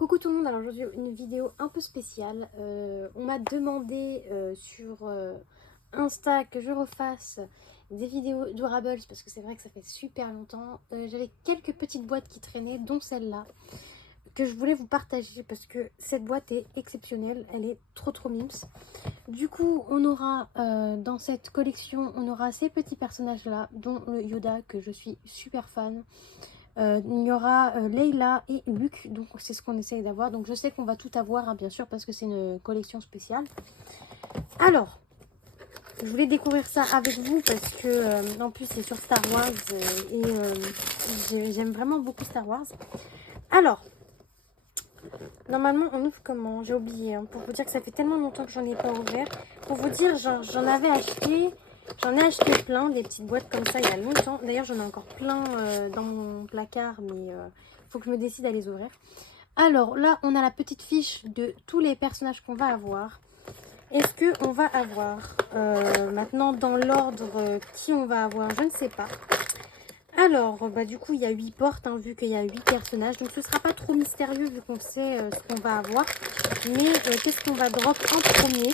Coucou tout le monde, alors aujourd'hui une vidéo un peu spéciale. On m'a demandé sur Insta que je refasse des vidéos Durables parce que c'est vrai que ça fait super longtemps. J'avais quelques petites boîtes qui traînaient, dont celle-là, que je voulais vous partager parce que cette boîte est exceptionnelle, elle est trop mimes. Du coup, on aura dans cette collection, on aura ces petits personnages-là, dont le Yoda que je suis super fan. Il y aura Leila et Luc, donc c'est ce qu'on essaye d'avoir. Donc je sais qu'on va tout avoir, hein, bien sûr, parce que c'est une collection spéciale. Alors, je voulais découvrir ça avec vous parce que en plus c'est sur Star Wars et j'aime vraiment beaucoup Star Wars. Alors, normalement on ouvre comment? J'ai oublié, hein, pour vous dire que ça fait tellement longtemps que j'en ai pas ouvert. Pour vous dire, j'en avais acheté... J'en ai acheté plein, des petites boîtes comme ça il y a longtemps. D'ailleurs, j'en ai encore plein dans mon placard, mais il faut que je me décide à les ouvrir. Alors là, on a la petite fiche de tous les personnages qu'on va avoir. Est-ce qu'on va avoir maintenant dans l'ordre qui on va avoir? Je ne sais pas. Alors, bah, du coup, il y a 8 portes, hein, vu qu'il y a 8 personnages. Donc, ce ne sera pas trop mystérieux vu qu'on sait ce qu'on va avoir. Mais qu'est-ce qu'on va drop en premier?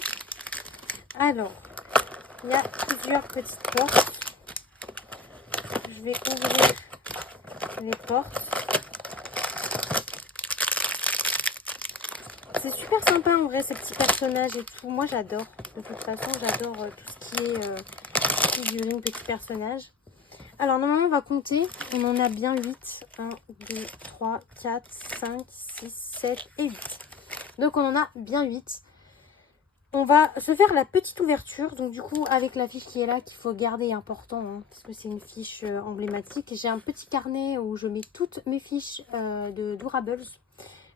Alors... il y a plusieurs petites portes. Je vais ouvrir les portes. C'est super sympa en vrai ces petits personnages et tout. Moi j'adore. De toute façon j'adore tout ce qui est figurines, petits personnages. Alors normalement on va compter. On en a bien 8. 1, 2, 3, 4, 5, 6, 7 et 8. Donc on en a bien 8. On va se faire la petite ouverture, donc du coup avec la fiche qui est là, qu'il faut garder important, hein, parce que c'est une fiche emblématique. J'ai un petit carnet où je mets toutes mes fiches de Durables,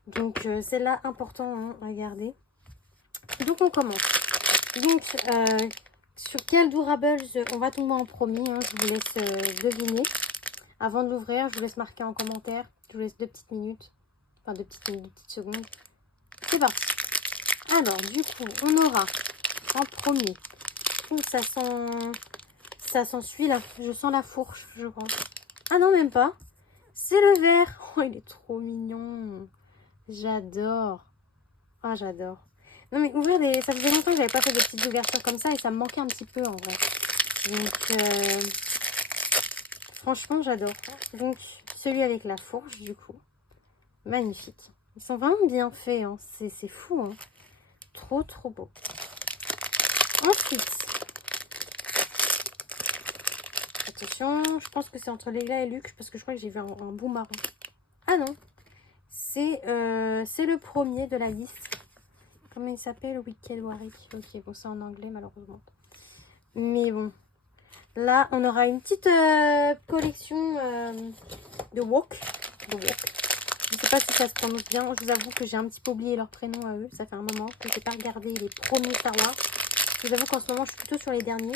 donc celle-là important, hein, à garder. Donc on commence. Donc sur quel Durables on va tomber en premier, hein, je vous laisse deviner. Avant de l'ouvrir, je vous laisse marquer en commentaire, je vous laisse 2 petites minutes, enfin 2 petites minutes, 2 petites secondes. C'est parti. Alors, du coup, on aura en premier. Ça s'ensuit là. Je sens la fourche, je crois. Ah non, même pas. C'est le vert. Oh, il est trop mignon. J'adore. Ah, j'adore. Non, mais ouvrir des... ça faisait longtemps que j'avais pas fait des petites ouvertures comme ça et ça me manquait un petit peu en vrai. Donc, franchement, j'adore. Donc, celui avec la fourche, du coup. Magnifique. Ils sont vraiment bien faits. Hein. C'est fou. Hein. Trop beau. Ensuite, attention, je pense que c'est entre Leila et Luc parce que je crois que j'ai vu un bout marron. Ah non, c'est le premier de la liste. Comment il s'appelle? Wicked Warwick. Ok, bon, c'est en anglais malheureusement. Mais bon, là on aura une petite collection de Walk. Je sais pas si ça se prononce bien. Je vous avoue que j'ai un petit peu oublié leur prénom à eux. Ça fait un moment que je n'ai pas regardé les premiers Star Wars. Je vous avoue qu'en ce moment je suis plutôt sur les derniers.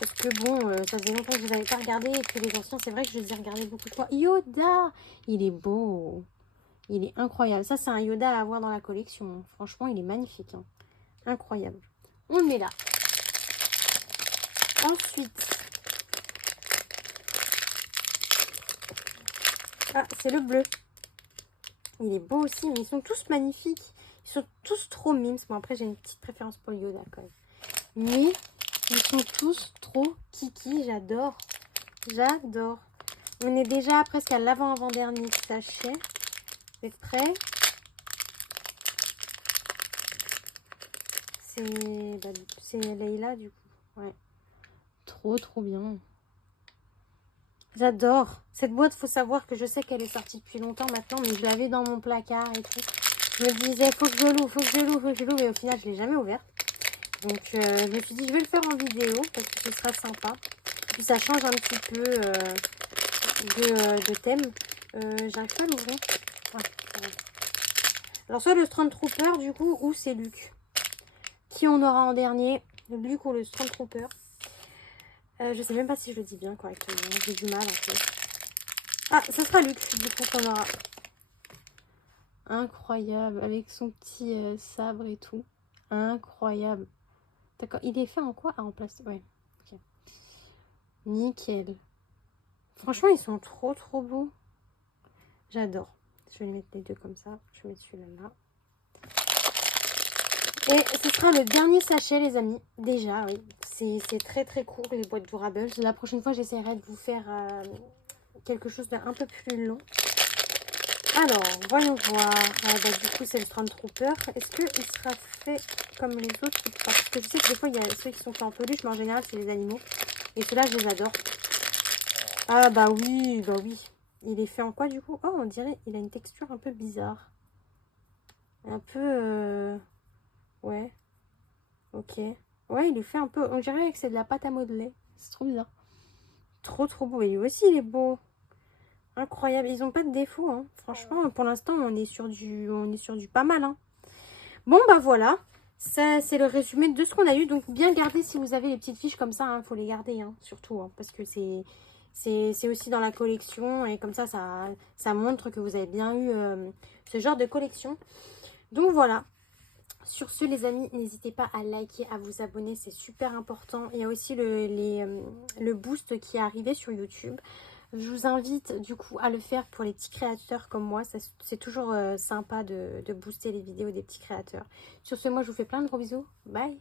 Parce que bon, ça faisait longtemps que je ne les avais pas regardés. Et que les anciens, c'est vrai que je les ai regardés beaucoup de fois. Yoda! Il est beau. Il est incroyable. Ça, c'est un Yoda à avoir dans la collection. Franchement, il est magnifique. Hein. Incroyable. On le met là. Ensuite. Ah, c'est le bleu. Il est beau aussi, mais ils sont tous magnifiques. Ils sont tous trop mimes. Bon, après, j'ai une petite préférence pour le Yoda quand même. Mais ils sont tous trop kiki. J'adore. J'adore. On est déjà presque à l'avant-avant-dernier sachet. Vous êtes prêts? C'est Leila du coup. Ouais. Trop bien. J'adore. Cette boîte, faut savoir que je sais qu'elle est sortie depuis longtemps maintenant, mais je l'avais dans mon placard et tout. Je me disais, faut que je l'ouvre, et au final, je ne l'ai jamais ouverte. Donc, je me suis dit, je vais le faire en vidéo parce que ce sera sympa. Et puis, ça change un petit peu de thème. J'arrive pas à l'ouvrir. Ouais, alors, soit le Stormtrooper, du coup, ou c'est Luc. Qui on aura en dernier? Luc ou le Stormtrooper? Je sais même pas si je le dis bien correctement. J'ai du mal en fait. Ah, ce sera Luc, du coup, qu'on aura. Incroyable. Avec son petit sabre et tout. Incroyable. D'accord. Il est fait en quoi? Ah, en plastique. Ouais. Ok. Nickel. Franchement, ils sont trop beaux. J'adore. Je vais les mettre les deux comme ça. Je vais mettre celui-là là. Et ce sera le dernier sachet, les amis. Déjà, oui. C'est très très court, les boîtes Durables. La prochaine fois, j'essaierai de vous faire quelque chose d'un peu plus long. Alors, voyons voir. Du coup, c'est le Stormtrooper. Est-ce qu'il sera fait comme les autres? Parce que je sais que des fois, il y a ceux qui sont faits en peluche, mais en général, c'est les animaux. Et ceux-là, je les adore. Ah, bah oui, bah oui. Il est fait en quoi, du coup? Oh, on dirait il a une texture un peu bizarre. Un peu... Ouais. Ok. Ouais, il est fait un peu... On dirait que c'est de la pâte à modeler. C'est trop bizarre. Trop, trop beau. Et lui aussi, il est beau. Incroyable. Ils n'ont pas de défaut, hein. Franchement, pour l'instant, on est sur du pas mal, hein. Bon, bah voilà. Ça, c'est le résumé de ce qu'on a eu. Donc, bien garder si vous avez les petites fiches comme ça. Il faut les garder, hein, surtout. Hein, parce que c'est aussi dans la collection. Et comme ça montre que vous avez bien eu ce genre de collection. Donc, voilà. Sur ce, les amis, n'hésitez pas à liker, à vous abonner. C'est super important. Il y a aussi le boost qui est arrivé sur YouTube. Je vous invite du coup à le faire pour les petits créateurs comme moi. C'est toujours sympa de booster les vidéos des petits créateurs. Sur ce, moi je vous fais plein de gros bisous. Bye!